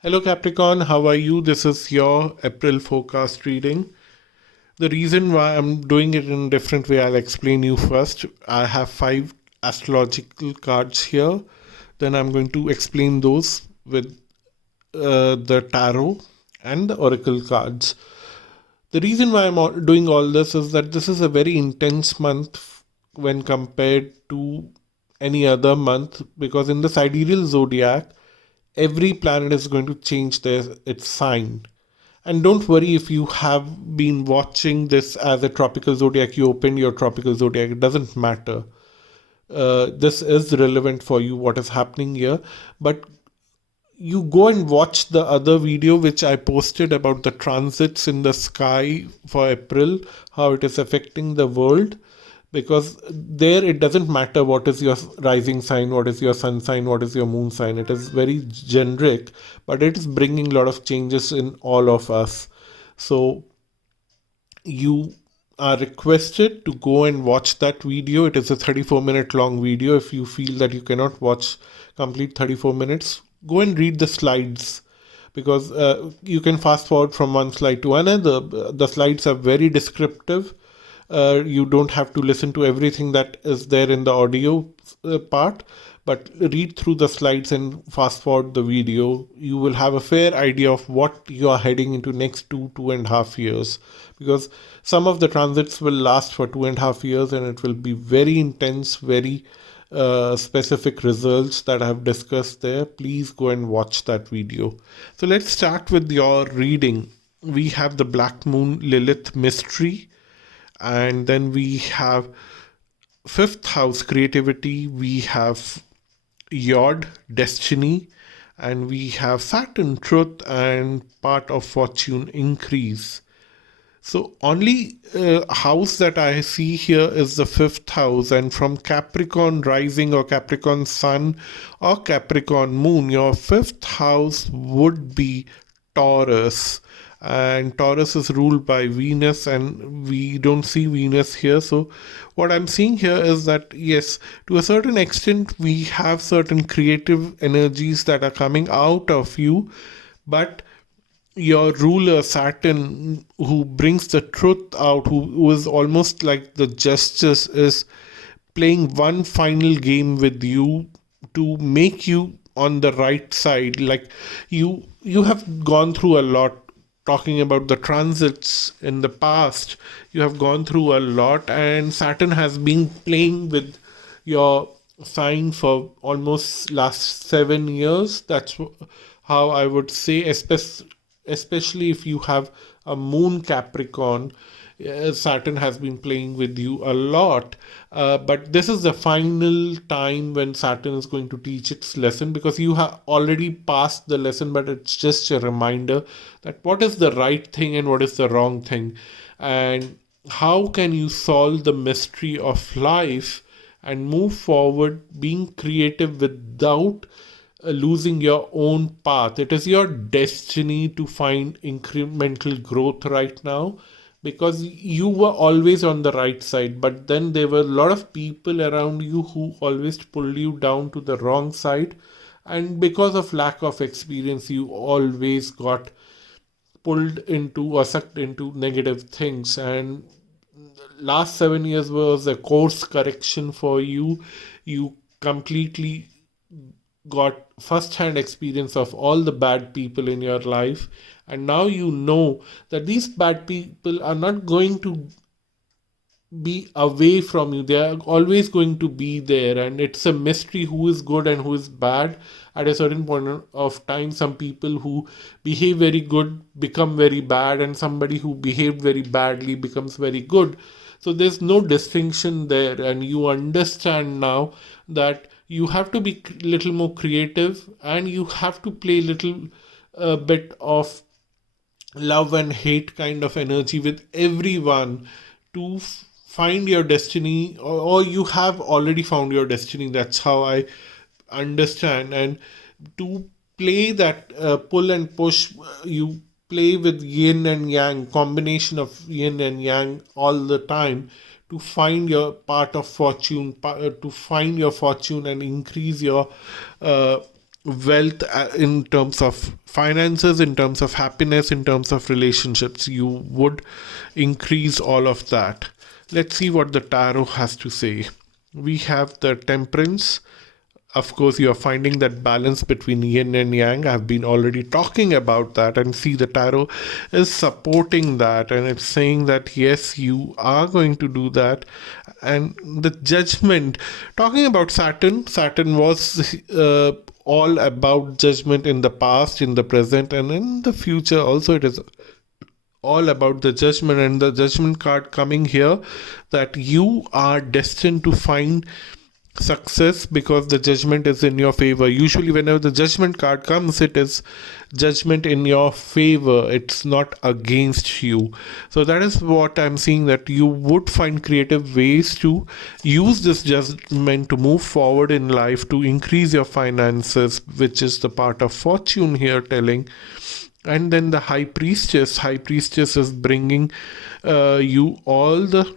Hello Capricorn, how are you? This is your April forecast reading. The reason why I'm doing it in a different way, I'll explain you first. I have 5 astrological cards here. Then I'm going to explain those with the tarot and the oracle cards. The reason why I'm doing all this is that this is a very intense month when compared to any other month, because in the sidereal zodiac every planet is going to change its sign. And don't worry if you have been watching this as a tropical zodiac, you opened your tropical zodiac, it doesn't matter. This is relevant for you, what is happening here. But you go and watch the other video which I posted about the transits in the sky for April, how it is affecting the world. Because there it doesn't matter what is your rising sign, what is your sun sign, what is your moon sign. It is very generic, but it is bringing a lot of changes in all of us. So you are requested to go and watch that video. It is a 34-minute long video. If you feel that you cannot watch complete 34 minutes, go and read the slides, because you can fast forward from one slide to another. The slides are very descriptive. You don't have to listen to everything that is there in the audio part, but read through the slides and fast forward the video. You will have a fair idea of what you are heading into next 2.5 years, because some of the transits will last for 2.5 years and it will be very intense, very specific results that I have discussed there. Please go and watch that video. So let's start with your reading. We have the Black Moon Lilith mystery, and then we have fifth house creativity, we have Yod destiny, and we have Saturn truth and part of fortune increase. So only house that I see here is the fifth house, and from Capricorn rising or Capricorn sun or Capricorn moon, your fifth house would be Taurus. And Taurus is ruled by Venus, and we don't see Venus here. So what I'm seeing here is that yes, to a certain extent we have certain creative energies that are coming out of you, but your ruler Saturn, who brings the truth out, who is almost like the justice, is playing one final game with you to make you on the right side. Like you have gone through a lot. Talking about the transits in the past, you have gone through a lot, and Saturn has been playing with your sign for almost last 7 years. That's how I would say, especially if you have a moon Capricorn. Saturn has been playing with you a lot, but this is the final time when Saturn is going to teach its lesson, because you have already passed the lesson, but it's just a reminder that what is the right thing and what is the wrong thing, and how can you solve the mystery of life and move forward being creative without losing your own path. It is your destiny to find incremental growth right now, because you were always on the right side, but then there were a lot of people around you who always pulled you down to the wrong side, and because of lack of experience you always got pulled into or sucked into negative things. And last 7 years was a course correction for you. You completely got first hand experience of all the bad people in your life, and now you know that these bad people are not going to be away from you. They are always going to be there, and it's a mystery who is good and who is bad. At a certain point of time, some people who behave very good become very bad, and somebody who behaved very badly becomes very good. So there's no distinction there, and you understand now that you have to be little more creative, and you have to play little bit of love and hate kind of energy with everyone to find your destiny, or you have already found your destiny. That's how I understand. And to play that pull and push, you play with yin and yang, combination of yin and yang all the time, to find your part of fortune, to find your fortune and increase your uh, wealth in terms of finances, in terms of happiness, in terms of relationships. You would increase all of that. Let's see what the tarot has to say. We have the Temperance. Of course, you are finding that balance between yin and yang. I've been already talking about that, and see, the tarot is supporting that, and it's saying that yes, you are going to do that. And the Judgment, talking about Saturn was all about judgment in the past, in the present, and in the future also. It is all about the Judgment, and the Judgment card coming here, that you are destined to find success because the Judgment is in your favor. Usually whenever the Judgment card comes, it is judgment in your favor, it's not against you. So that is what I'm seeing, that you would find creative ways to use this judgment to move forward in life, to increase your finances, which is the part of fortune here telling. And then the High Priestess is bringing you all the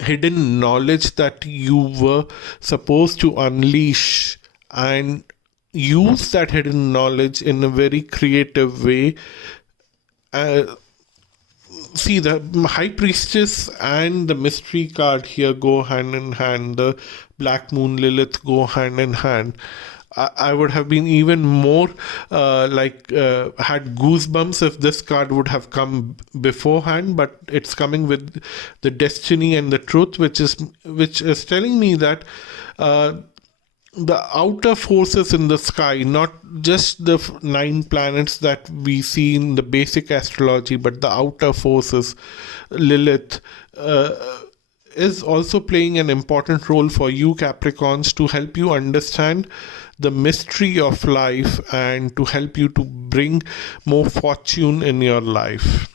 hidden knowledge that you were supposed to unleash, and use that hidden knowledge in a very creative way. See, the High Priestess and the Mystery card here go hand in hand. The Black Moon Lilith go hand in hand. I would have been even more had goosebumps if this card would have come beforehand, but it's coming with the Destiny and the Truth, which is telling me that the outer forces in the sky, not just the 9 planets that we see in the basic astrology, but the outer forces, Lilith, is also playing an important role for you Capricorns, to help you understand the mystery of life and to help you to bring more fortune in your life.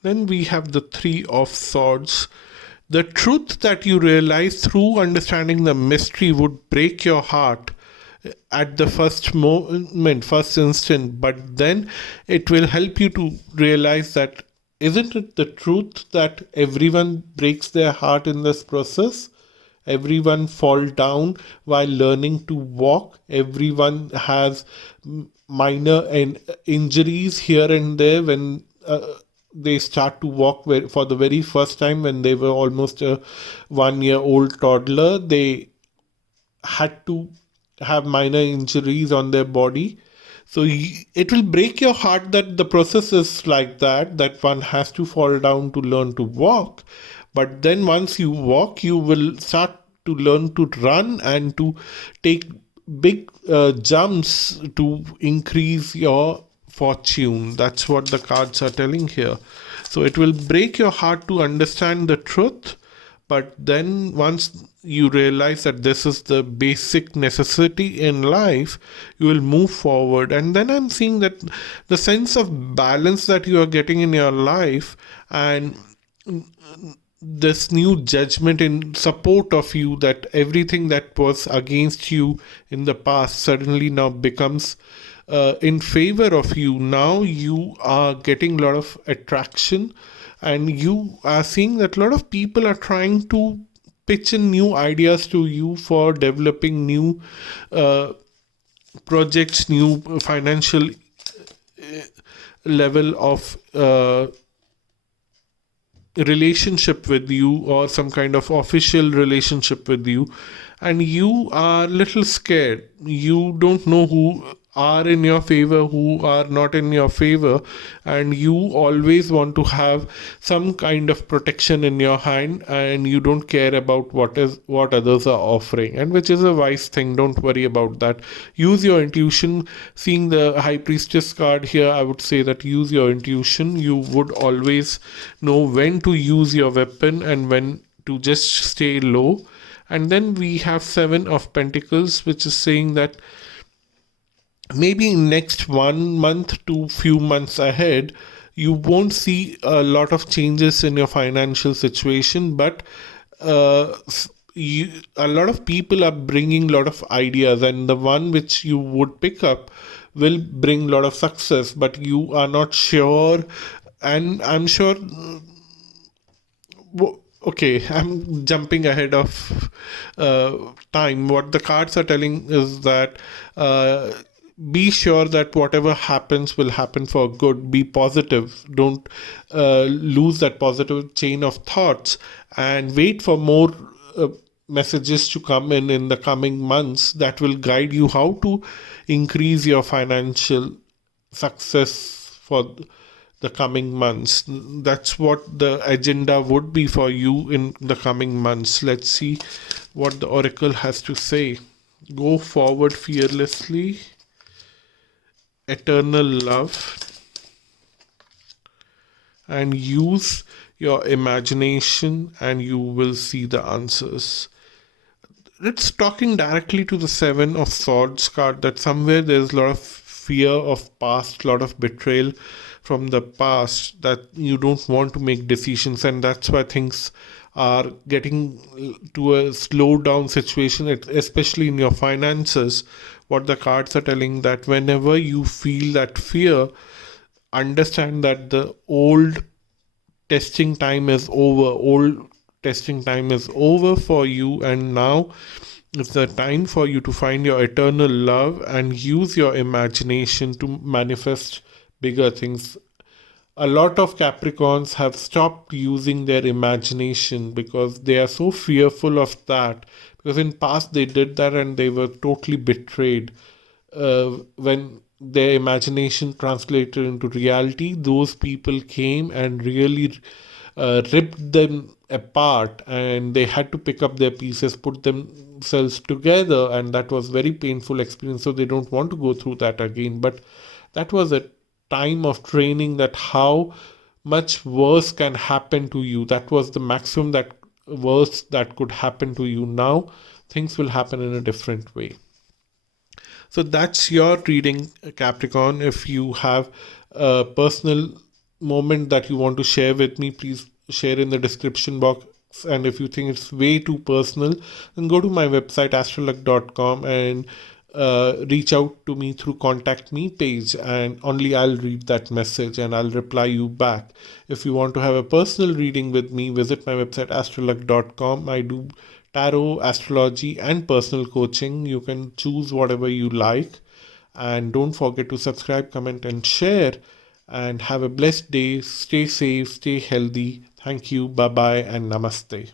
Then we have the Three of Swords. The truth that you realize through understanding the mystery would break your heart at the first moment, first instant, but then it will help you to realize that, isn't it the truth that everyone breaks their heart in this process? Everyone fall down while learning to walk. Everyone has minor injuries here and there when they start to walk for the very first time. When they were almost a 1-year-old toddler, they had to have minor injuries on their body. So it will break your heart that the process is like that one has to fall down to learn to walk. But then once you walk, you will start to learn to run and to take big jumps to increase your fortune. That's what the cards are telling here. So it will break your heart to understand the truth, but then once you realize that this is the basic necessity in life, you will move forward. And then I'm seeing that the sense of balance that you are getting in your life, and this new judgment in support of you, that everything that was against you in the past suddenly now becomes in favor of you. Now you are getting a lot of attraction, and you are seeing that a lot of people are trying to pitch in new ideas to you for developing new projects, new financial level of relationship with you, or some kind of official relationship with you, and you are a little scared. You don't know who are in your favor, who are not in your favor, and you always want to have some kind of protection in your hand, and you don't care about what others are offering, and which is a wise thing. Don't worry about that. Use your intuition. Seeing the High Priestess card here, I would say that use your intuition. You would always know when to use your weapon and when to just stay low. And then we have 7 of Pentacles, which is saying that maybe next 1 month to few months ahead, you won't see a lot of changes in your financial situation, but a lot of people are bringing a lot of ideas, and the one which you would pick up will bring a lot of success, but you are not sure. And I'm sure Okay, I'm jumping ahead of time. What the cards are telling is that uh, be sure that whatever happens will happen for good. Be positive. Don't lose that positive chain of thoughts, and wait for more uh, messages to come in the coming months that will guide you how to increase your financial success for the coming months. That's what the agenda would be for you in the coming months. Let's see what the oracle has to say. Go forward fearlessly, eternal love, and use your imagination, and you will see the answers. It's talking directly to the Seven of Swords card, that somewhere there's a lot of fear of past, a lot of betrayal from the past, that you don't want to make decisions, and that's why things are getting to a slow down situation, especially in your finances. What the cards are telling, that whenever you feel that fear, understand that the old testing time is over. Old testing time is over for you, and now it's the time for you to find your eternal love and use your imagination to manifest bigger things. A lot of Capricorns have stopped using their imagination because they are so fearful of that. Because in past they did that and they were totally betrayed. When their imagination translated into reality, those people came and really ripped them apart, and they had to pick up their pieces, put themselves together, and that was very painful experience. So they don't want to go through that again. But that was a time of training, that how much worse can happen to you. That was the maximum that worse that could happen to you. Now things will happen in a different way. So that's your reading, Capricorn. If you have a personal moment that you want to share with me, please share in the description box. And if you think it's way too personal, then go to my website astralluck.com and reach out to me through contact me page, and only I'll read that message and I'll reply you back. If you want to have a personal reading with me, visit my website astralluck.com. I do tarot, astrology, and personal coaching. You can choose whatever you like. And don't forget to subscribe, comment, and share. And have a blessed day. Stay safe, stay healthy. Thank you. Bye bye, and namaste.